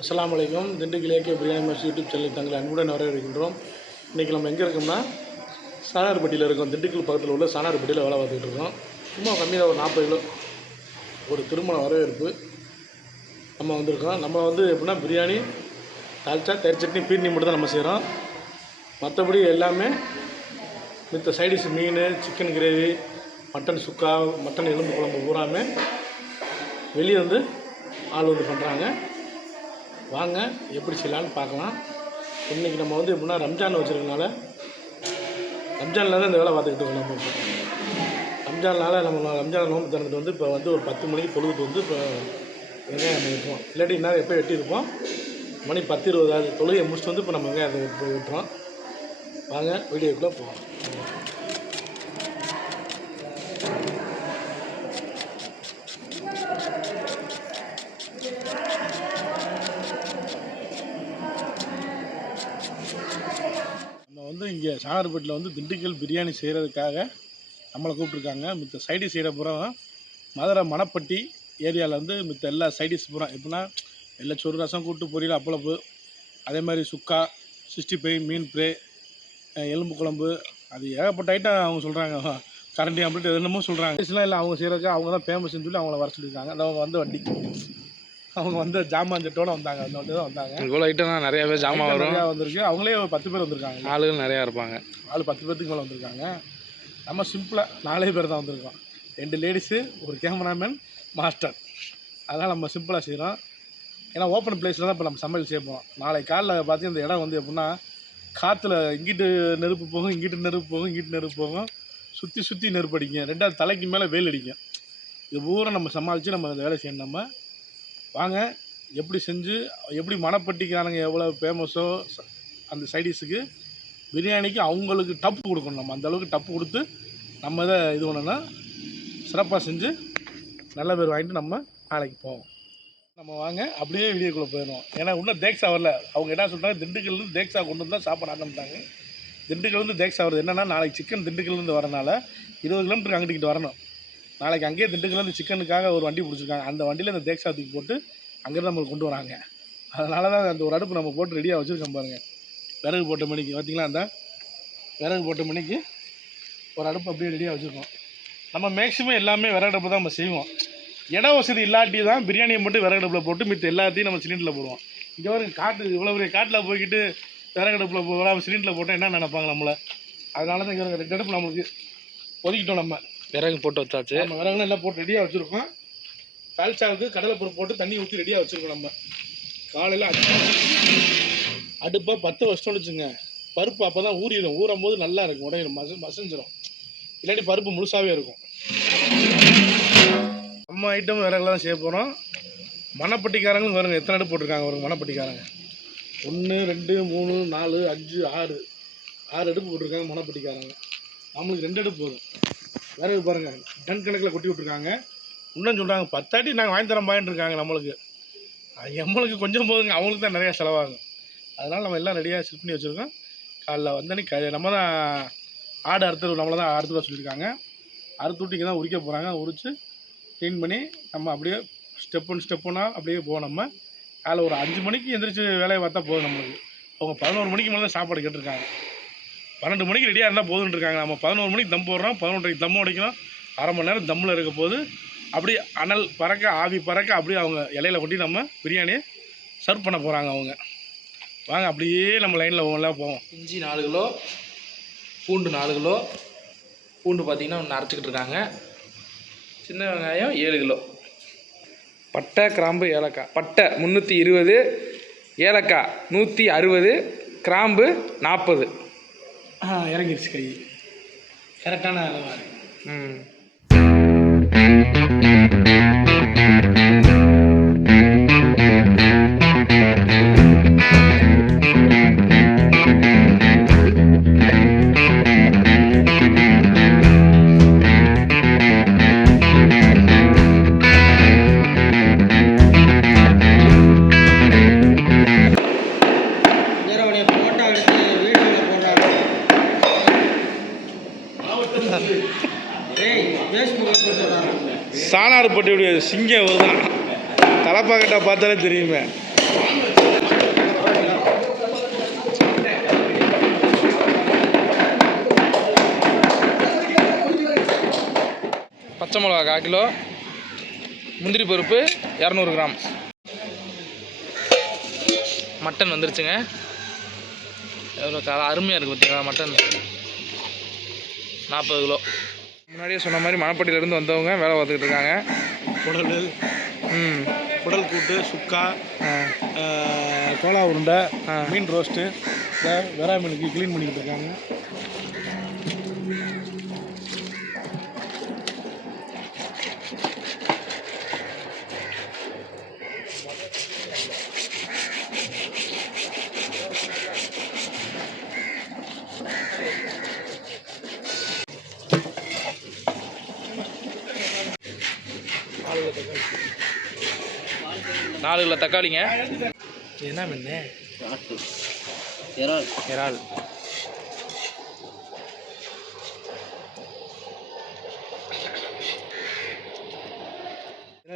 அஸ்ஸலாமு அலைக்கும். Dindigul AK biryani mass YouTube channel தங்களை அன்புடன் வரவேற்கின்றோம். இன்றைக்கி நம்ம எங்கே இருக்கோம்னா சாணார்பட்டியில் இருக்கோம். திண்டுக்கல் பக்கத்தில் உள்ள சாணார்பட்டியில் வேலை பார்த்துக்கிட்டு இருக்கோம். சும்மா கம்மியாக ஒரு 40 கிலோ ஒரு திருமண வரவேற்பு நம்ம வந்திருக்கோம். நம்ம எப்படின்னா பிரியாணி, தால்ச்சா, தயிர் சட்னி, பீர்னி மட்டும் தான் நம்ம செய்கிறோம். மற்றபடி எல்லாமே மித்த சைடிஷ் மீன், சிக்கன் கிரேவி, மட்டன் சுக்கா, மட்டன் எலும்பு குழம்பு பூராமே வெளியே ஆள் பண்ணுறாங்க. வாங்க எப்படி செய்யலான்னு பார்க்கலாம். இன்றைக்கி நம்ம எப்படின்னா ரம்ஜான் வச்சுருக்கனால ரம்ஜானில் தான் இந்த வேலை பார்த்துக்கிட்டு இருக்கோம். நம்ம ரம்ஜானால் நம்ம ரம்ஜான் நோம்பு திறந்துட்டு இப்போ ஒரு 10 மணிக்கு தொழுதுட்டு இப்போ வெங்காயம் நம்ம வெட்டுறோம். இல்லாட்டி இன்னும் எப்போ வெட்டியிருப்போம். மணி 10:20 ஆகுது. தொழுகையை முடிச்சுட்டு இப்போ நம்ம வெங்காயத்தை வெட்டுறோம். வாங்க வீடியோக்குள்ளே போவோம். இங்கே சாணார்பட்டியில் திண்டுக்கல் பிரியாணி செய்கிறதுக்காக நம்மளை கூப்பிட்ருக்காங்க. மித்த சைடிஷ் செய்கிற புறம் மதுரை மணப்பட்டி ஏரியாவில் மித்த எல்லா சைடிஷ் புறம் எப்படின்னா வெள்ளைச்சோறு, ரசம், கூட்டு, பொரியல், அப்பளப்பு, அதே மாதிரி சுக்கா, 65, மீன் ஃப்ரை, எலும்பு குழம்பு, அது ஏகப்பட்ட ஐட்டம் அவங்க சொல்கிறாங்க. கரண்டி அப்படின்ட்டு என்னமோ சொல்கிறாங்க. இல்லை அவங்க செய்கிறதுக்கு அவங்க தான் ஃபேமஸ்ன்னு சொல்லி அவங்கள வர சொல்லியிருக்காங்க. அவங்க வண்டி அவங்க ஜாமான் செட்டோடு வந்தாங்க. அந்த வண்டி தான் வந்தாங்க. இவ்வளோ ஐட்டம் தான் நிறையாவே ஜாமான் நிறையா வந்திருக்கு. அவங்களே 10 பேர் வந்திருக்காங்க. ஆளுகள் நிறையா இருப்பாங்க. ஆள் 10 பேர்த்துக்கு மேலே வந்திருக்காங்க. நம்ம சிம்பிளாக 4 பேர் தான் வந்திருக்கோம். 2 லேடிஸு, ஒரு கேமராமேன், மாஸ்டர். அதனால் நம்ம சிம்பிளாக செய்கிறோம். ஏன்னா ஓப்பன் பிளேஸில் தான் இப்போ நம்ம சமையல் செய்யப்போம். நாளைக்கு காலையில் பார்த்து இந்த இடம் எப்படின்னா காற்றுல இங்கிட்டு நெருப்பு போகும், இங்கிட்டு நெருப்பு போகும், இங்கிட்டு நெருப்பு போகும், சுற்றி நெருப்பு அடிக்கும். 2வது தலைக்கு மேலே வெயில் அடிக்கும். இது பூரா நம்ம சமாளித்து நம்ம அந்த வேலை செய்யணும். நம்ம வாங்க எப்படி செஞ்சு எப்படி மணப்பட்டிக்காரங்க எவ்வளோ ஃபேமஸோ அந்த சைடிஷுக்கு பிரியாணிக்கு அவங்களுக்கு டப்பு கொடுக்கணும். நம்ம அந்தளவுக்கு டப்பு கொடுத்து நம்ம இதை இது பண்ணோன்னா சிறப்பாக செஞ்சு நல்ல பேர் வாங்கிட்டு நம்ம நாளைக்கு போவோம். நம்ம வாங்க அப்படியே வீடியோக்குள்ளே போயிடுவோம். ஏன்னா இன்னும் தேக்ஸா வரல. அவங்க என்ன சொல்கிறாங்க, திண்டுக்கல்லேருந்து தேக்ஸா கொண்டு வந்து தான் சாப்பாடு ஆரம்பிட்டாங்க. திண்டுக்கல்லேருந்து தேக்ஸா வருது. என்னென்னா நாளைக்கு சிக்கன் திண்டுக்கல்லேருந்து வரனால 20 கிலோமீட்டருக்கு அங்கிட்டு வரணும். நாளைக்கு அங்கேயே திண்டுக்கல்லேருந்து சிக்கனுக்காக ஒரு வண்டி பிடிச்சிருக்காங்க. அந்த வண்டியில் இந்த தேக்ஸா தூக்கி போட்டு அங்கேருந்து நம்மளுக்கு கொண்டு வராங்க. அதனால தான் அந்த ஒரு அடுப்பு நம்ம போட்டு ரெடியாக வச்சுருக்கோம் பாருங்கள். விறகு போட்ட மணிக்கு பார்த்திங்களா, அந்த விறகு போட்ட மணிக்கு ஒரு அடுப்பு அப்படியே ரெடியாக வச்சுருக்கோம். நம்ம மேக்ஸிமம் எல்லாமே விறகு அடுப்பு தான் நம்ம செய்வோம். இட வசதி இல்லாட்டி தான் பிரியாணியை மட்டும் விறகு அடுப்பில் போட்டு மித்த எல்லாத்தையும் நம்ம சிலிண்டரில் போடுவோம். இங்கே வரைக்கும் காட்டு இவ்வளோ பெரிய காட்டில் போய்கிட்டு விறகு அடுப்பில் போடாமல் சிலிண்டரில் போட்டால் என்ன நினைப்பாங்க நம்மளை. அதனால தான் இங்கே 2 அடுப்பு நம்மளுக்கு ஒதுக்கிட்டோம். நம்ம விறகு போட்டு வச்சாச்சு. நம்ம விறகுலாம் எல்லாம் போட்டு ரெடியாக வச்சுருக்கோம். தால்ச்சாவுக்கு கடலைப்பருப்பு போட்டு தண்ணி ஊற்றி ரெடியாக வச்சுருக்கோம். நம்ம காலையில் அடுப்பை 10 வச்சிட்டோம்னு வச்சுங்க. பருப்பு அப்போ தான் ஊறிடும். ஊறும் போது நல்லா இருக்கும், உடையிடும், மசிஞ்சிடும். இல்லாட்டி பருப்பு முழுசாகவே இருக்கும். நம்ம ஐட்டம் விறகுல தான் செய்ய போகிறோம். மணப்பட்டிக்காரங்களும் வருங்க. எத்தனை அடுப்பு போட்டிருக்காங்க ஒரு மணப்பட்டிக்காரங்க? 1 2 3 4 5 6 அடுப்பு போட்டிருக்காங்க மணப்பட்டிக்காரங்க. நம்மளுக்கு 2 அடுப்பு போதும். விறகு பாருங்கள், டன் கணக்கில் கொட்டி விட்ருக்காங்க. இன்னும் சொல்கிறாங்க 10 அடி நாங்கள் வாங்கி தரோம் பாயின்னு இருக்காங்க. நம்மளுக்கு கொஞ்சம் போதுங்க, அவங்களுக்கு தான் நிறையா செலவாகும். அதனால் நம்ம எல்லாம் ரெடியாக செட் பண்ணி வச்சுருக்கோம். காலைல வந்தோடனே நம்ம தான் ஆடு அறுத்து நம்மளை தான் அறுத்துட சொல்லியிருக்காங்க. அறுத்து விட்டு இங்கே தான் உரிக்க போகிறாங்க. உரித்து க்ளீன் பண்ணி நம்ம அப்படியே ஸ்டெப்புன்னா அப்படியே போவோம். நம்ம காலைல ஒரு 5 மணிக்கு எந்திரிச்சு வேலையை பார்த்தா போதும் நம்மளுக்கு. அவங்க 11 மணிக்கு மேலே தான் சாப்பாடு கேட்டிருக்காங்க. 12 மணிக்கு ரெடியாக இருந்தால் போதுன்னு இருக்காங்க. நம்ம 11 மணிக்கு தம் போடுறோம், 11:30 தம் உடைக்கணும். அரை மணி நேரம் தம்மில் இருக்க போது அப்படியே அனல் பறக்க, ஆவி பறக்க அப்படியே அவங்க இலையில கொட்டி நம்ம பிரியாணியை சர்வ் பண்ண போகிறாங்க அவங்க. வாங்க அப்படியே நம்ம லைனில் ஒவ்வொன்றா போவோம். இஞ்சி 4 கிலோ, பூண்டு 4 கிலோ. பூண்டு பார்த்திங்கன்னா ஒன்று அரைச்சிக்கிட்டு இருக்காங்க. சின்ன வெங்காயம் 7 கிலோ. பட்டை, கிராம்பு, ஏலக்காய். பட்டை 320, ஏலக்காய் 160, கிராம்பு 40. இறங்கிடுச்சு கை. கரெக்டான அளவாக இருக்கு. சாணார்பட்டியுடைய சிங்கம் வருதான். தலைப்பாக்கட்டை பார்த்தாலே தெரியுமே. பச்சை மிளகா 1/4 கிலோ, முந்திரி பருப்பு 200 கிராம். மட்டன் வந்துருச்சுங்க. எவ்வளோ அருமையாக இருக்குது பார்த்தீங்களா மட்டன். 40 கிலோ. முன்னாடியே சொன்ன மாதிரி மணப்பட்டியிலேருந்து வந்தவங்க வேலை பார்த்துக்கிட்டு இருக்காங்க. குடல் கூட்டு, சுக்கா, கோலா உருண்டை, மீன் ரோஸ்ட்டு, வெறா மீனுக்கு க்ளீன் பண்ணிக்கிட்டு இருக்காங்க. நாலு கிலோ தக்காளிங்க. என்ன மீன்? இறால்.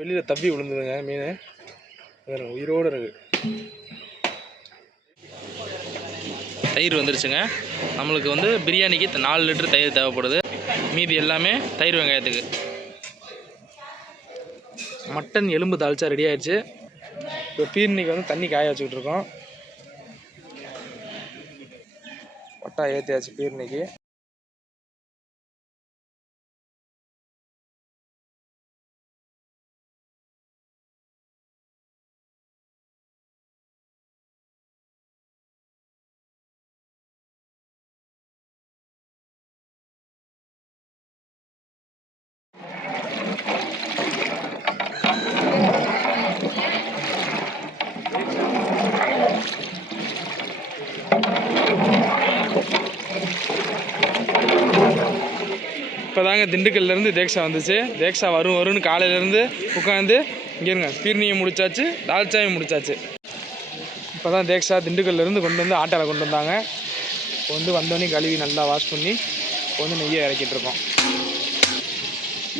வெளியில் தப்பி விழுந்ததுங்க மீன். வேறு உயிரோடு இருக்கு. தயிர் வந்துருச்சுங்க. நம்மளுக்கு வந்து பிரியாணிக்கு 4 லிட்டர் தயிர் தேவைப்படுது. மீதி எல்லாமே தயிர் வெங்காயத்துக்கு. மட்டன் எலும்பு தாளிச்சா ரெடி ஆயிடுச்சு. இப்போ பீர்னிக்கு வந்து தண்ணி காய வச்சுக்கிட்டு இருக்கோம். பட்டா ஏற்றியாச்சு பீர்னிக்கு. இப்போ தாங்க திண்டுக்கல்லேருந்து தேக்ஷா வந்துச்சு. தேக்ஷா வரும்னு காலையிலேருந்து உட்காந்து இங்கே இருங்க. பீர்னியை முடிச்சாச்சு, தால்ச்சாயும் முடிச்சாச்சு. இப்போ தான் தேக்ஷா திண்டுக்கல்லேருந்து கொண்டு வந்து ஆட்டாவில் கொண்டு வந்தாங்க. இப்போ வந்து வந்தோடனே கழுவி நல்லா வாஷ் பண்ணி இப்போ வந்து நெய்யை இறக்கிட்டு இருக்கோம்.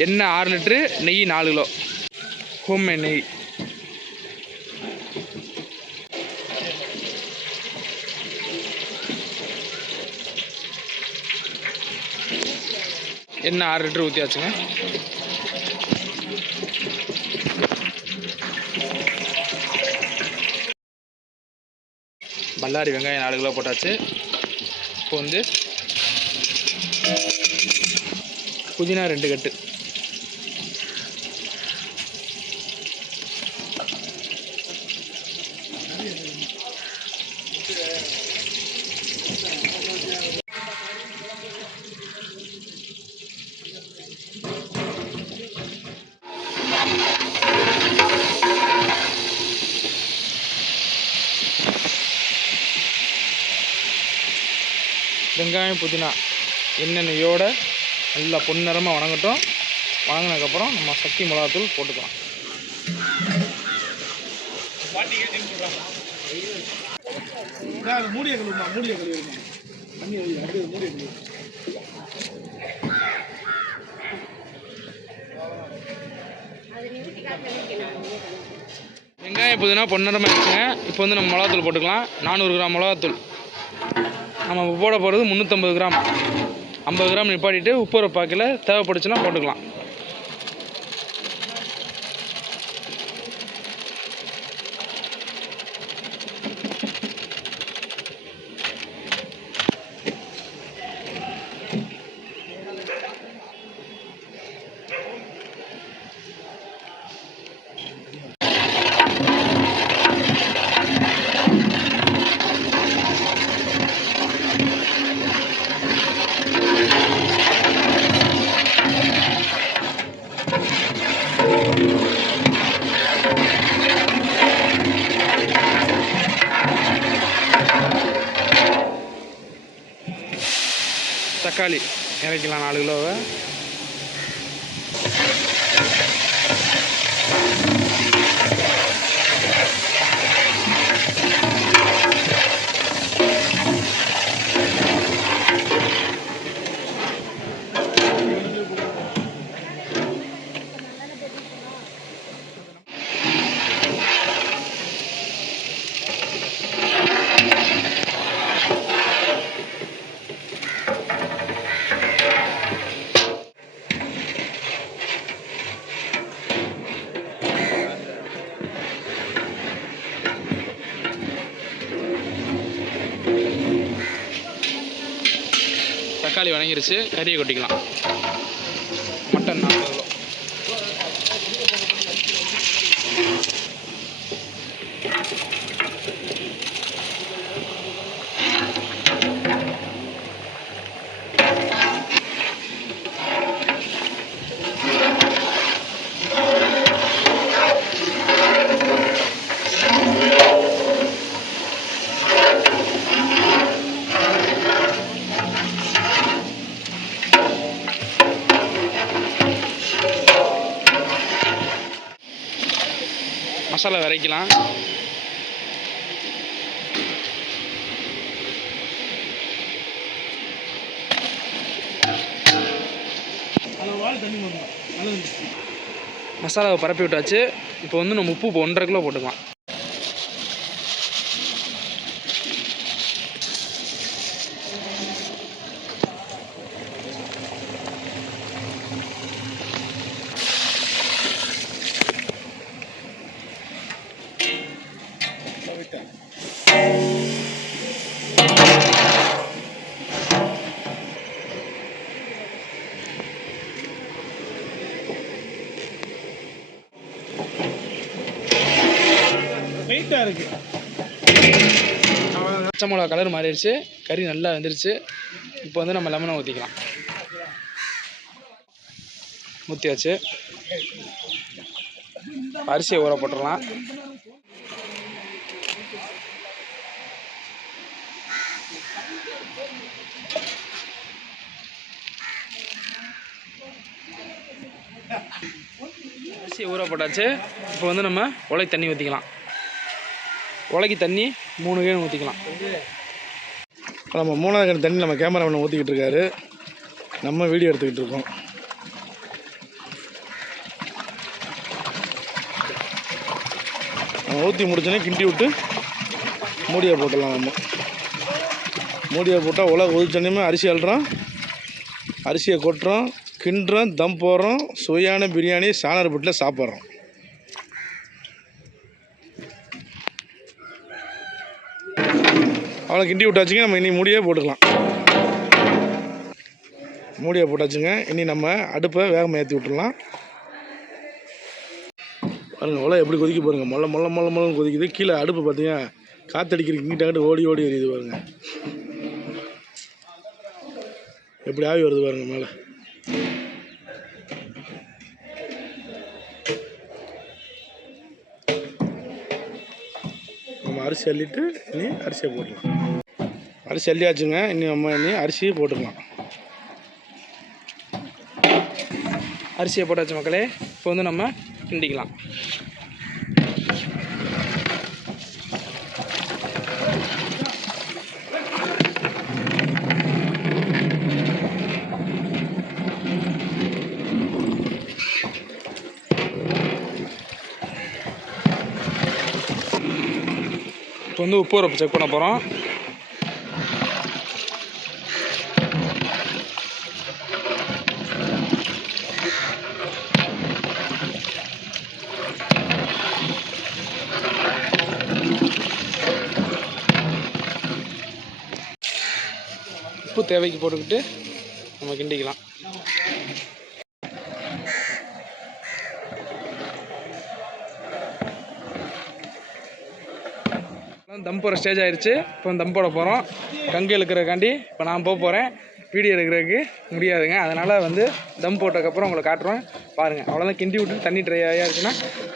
எண்ணெய் 6 லிட்ரு, நெய் 4 கிலோ. ஹோம்மேட் நெய். எண்ணெய் 6 லிட்டர் ஊற்றியாச்சுங்க. பல்லாரி வெங்காயம் 4 கிலோ போட்டாச்சு. இப்போ வந்து புதினா 2 கட்டு. வெங்காயம் புதினா எண்ணெயோட நல்லா பொன்னிறமாக வணங்கட்டும். வணங்கினதுக்கப்புறம் நம்ம சக்தி மிளகாத்தூள் போட்டுக்கலாம். வெங்காயம் புதினா பொன்னிறமாக இருக்குங்க. இப்போ வந்து நம்ம மிளகாத்தூள் போட்டுக்கலாம். 400 கிராம் மிளகாத்தூள். நம்ம போட போகிறது 350 கிராம். 50 கிராம் நிப்பாட்டிட்டு உப்பு பாக்கில் தேவைப்படுச்சுன்னா போட்டுக்கலாம். தக்காளி இறக்கலாம் 4 கிலோவை. தக்காளி வணங்கிருச்சு, கறியை கொட்டிக்கலாம். Mutton 4 kilo. மசாலா விரைக்கலாம். மசாலாவை பரப்பி விட்டாச்சு. இப்போ வந்து நம்ம உப்பு 1.5 கிலோ போட்டுக்கலாம். பச்சை மிளகா கலர் மாறிடுச்சு, கறி நல்லா வெந்துருச்சு. இப்போ வந்து நம்ம லெமனை ஊற்றிக்கலாம். ஊற்றியாச்சு. அரிசியை ஊற போட்டுடலாம். அரிசியை ஊற போட்டாச்சு. இப்போ வந்து நம்ம உலைக்கு தண்ணி ஊற்றிக்கலாம். உலைக்கு தண்ணி 3 கேன் ஊற்றிக்கலாம். இப்போ நம்ம 3ஆவது கேன் தண்ணி நம்ம கேமராமேன் ஊற்றிக்கிட்டு இருக்காரு. நம்ம வீடியோ எடுத்துக்கிட்டு இருக்கோம். நம்ம ஊற்றி முடிச்சோன்னே கிண்டி விட்டு மூடியை போட்டுடலாம். நம்ம மூடியை போட்டால் உலை கொதிச்சோன்னே அரிசி அள்ளுறோம், அரிசியை கொட்டுறோம், கிண்டுறோம், தம் போடுறோம். சுவையான பிரியாணி சாணார்பட்டில் சாப்பிட்றோம். அவ்வளோ கிண்டி விட்டாச்சுங்க. நம்ம இனி மூடியே போட்டுக்கலாம். மூடியை போட்டாச்சுங்க. இனி நம்ம அடுப்பை வேகமாக ஏற்றி விட்டுடலாம். பாருங்கள் உலை எப்படி கொதிக்க பாருங்கள். மொல்ல மொல்ல மொல்ல மொல்லன்னு கொதிக்குது. கீழே அடுப்பு பார்த்தீங்கன்னா காற்றடிக்கிற இங்கிட்டாங்கிட்ட ஓடி ஓடி எரியுது பாருங்கள். எப்படி ஆவி வருது பாருங்கள் மேலே. நம்ம அரிசி அள்ளிட்டு இனி அரிசியை போட்டுக்கலாம். அரிசி அள்ளியாச்சுங்க. இனி அரிசியை போட்டுக்கலாம். அரிசியை போட்டாச்சு மக்களே. இப்போ வந்து நம்ம கிண்டிக்கலாம். இப்போ வந்து உப்பு உரப்பு செக் பண்ண போகிறோம். உப்பு தேவைக்கு போட்டுக்கிட்டு நம்ம கிண்டிக்கலாம். தம் போகிற ஸ்டேஜ் ஆயிடுச்சு. இப்போ தம் போட போகிறோம். கங்கு இழுக்கிறக்காண்டி இப்போ நான் போக போகிறேன். வீடியோ எடுக்கிறதுக்கு முடியாதுங்க, அதனால் வந்து தம் போட்டதுக்கப்புறம் உங்களை காட்டுறோம். பாருங்கள். அவ்வளோதான். கிண்டி விட்டு தண்ணி ட்ரை ஆகிடுச்சுன்னா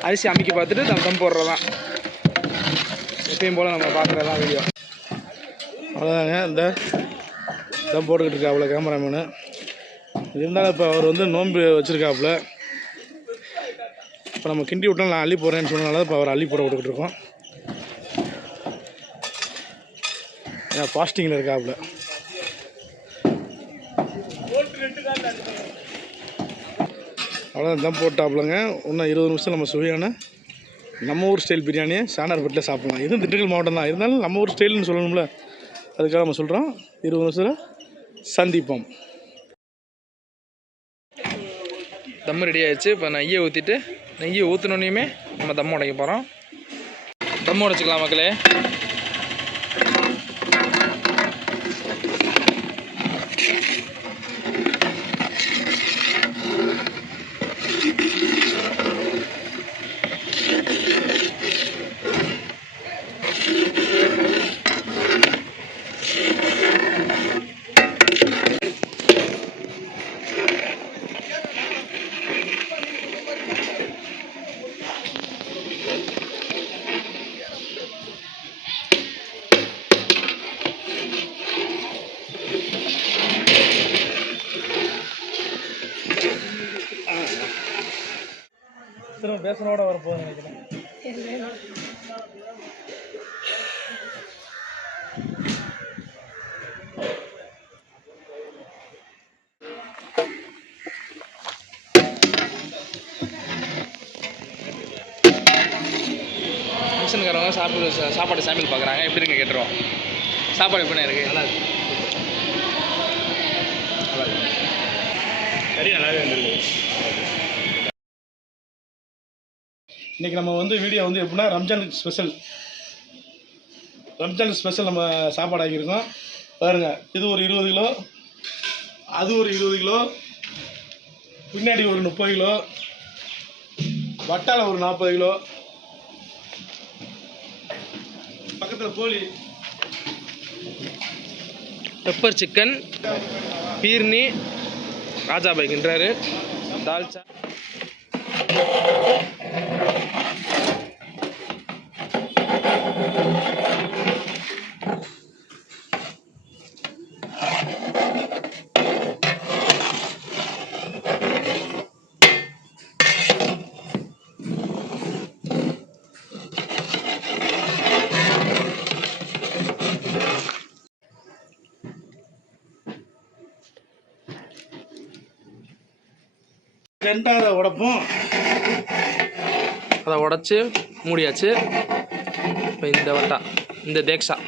அரிசி அமைக்க பார்த்துட்டு தம் போடுறது தான். எப்பயும் போல் நம்ம பார்க்குறது தான் வீடியோ. அவ்வளோதாங்க. இந்த தம் போட்டுக்கிட்டு இருக்கா அவ்வளோ கேமராமேனு. இருந்தாலும் இப்போ அவர் வந்து நோன்பு வச்சுருக்காப்புல. இப்போ நம்ம கிண்டி விட்டோம். நான் அள்ளி போடுறேன்னு சொன்னனால இப்போ அவர் அள்ளி போட விட்டுக்கிட்டு இருக்கோம். ஏன்னா ஃபாஸ்டிங்கில் இருக்காப்புல. அவ்வளோதான். தம் போட்டாப்புலங்க. இன்னும் 20 நிமிஷம் நம்ம சுவையான நம்ம ஊர் ஸ்டைல் பிரியாணியை சாணார்பட்டில் சாப்பிட்லாம். இதுவும் திண்டுக்கல் மாவட்டம் தான், இருந்தாலும் நம்ம ஊர் ஸ்டைல்னு சொல்லணும்ல, அதுக்காக நம்ம சொல்கிறோம். 20 நிமிஷத்தில் சந்திப்போம். தம் ரெடி ஆகிடுச்சு. இப்போ நெய்யை ஊற்றிட்டு நெய்யை ஊற்றினோன்னையுமே நம்ம தம் உடைக்க போகிறோம். தம் உடைச்சிக்கலாம் மக்களே. திரும்ப பேசனோட வரப்போகுதுன்னு நினைக்கிறேன். ஃபங்க்ஷனுக்காரவங்க சாப்பாடு சாம்பிள் பார்க்குறாங்க. எப்படி இருக்குன்னு கேட்டுருவோம். சாப்பாடு எப்படிண்ணே இருக்குது? நல்லா இருக்கு. கறி நல்லாவே வந்துருக்கு. இன்றைக்கி நம்ம வந்து வீடியோ வந்து எப்படின்னா ரம்ஜானுக்கு ஸ்பெஷல் நம்ம சாப்பாடு ஆக்கியிருக்கோம். பாருங்கள், இது ஒரு 20 கிலோ, அது ஒரு 20 கிலோ, பின்னாடி ஒரு 30 கிலோ, வட்டால ஒரு 40 கிலோ, பக்கத்தில் கோழி, பெப்பர் சிக்கன், பீர்னி, ராஜா பைக்கின்றாரு, தால்ச்சா, ரெண்டாவது உடப்போம். அதை உடச்சி மூடியாச்சு. இப்போ இந்த வட்டா, இந்த தேக்ஷா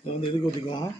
இது வந்து இதுக்கு ஊற்றிக்குவோம்.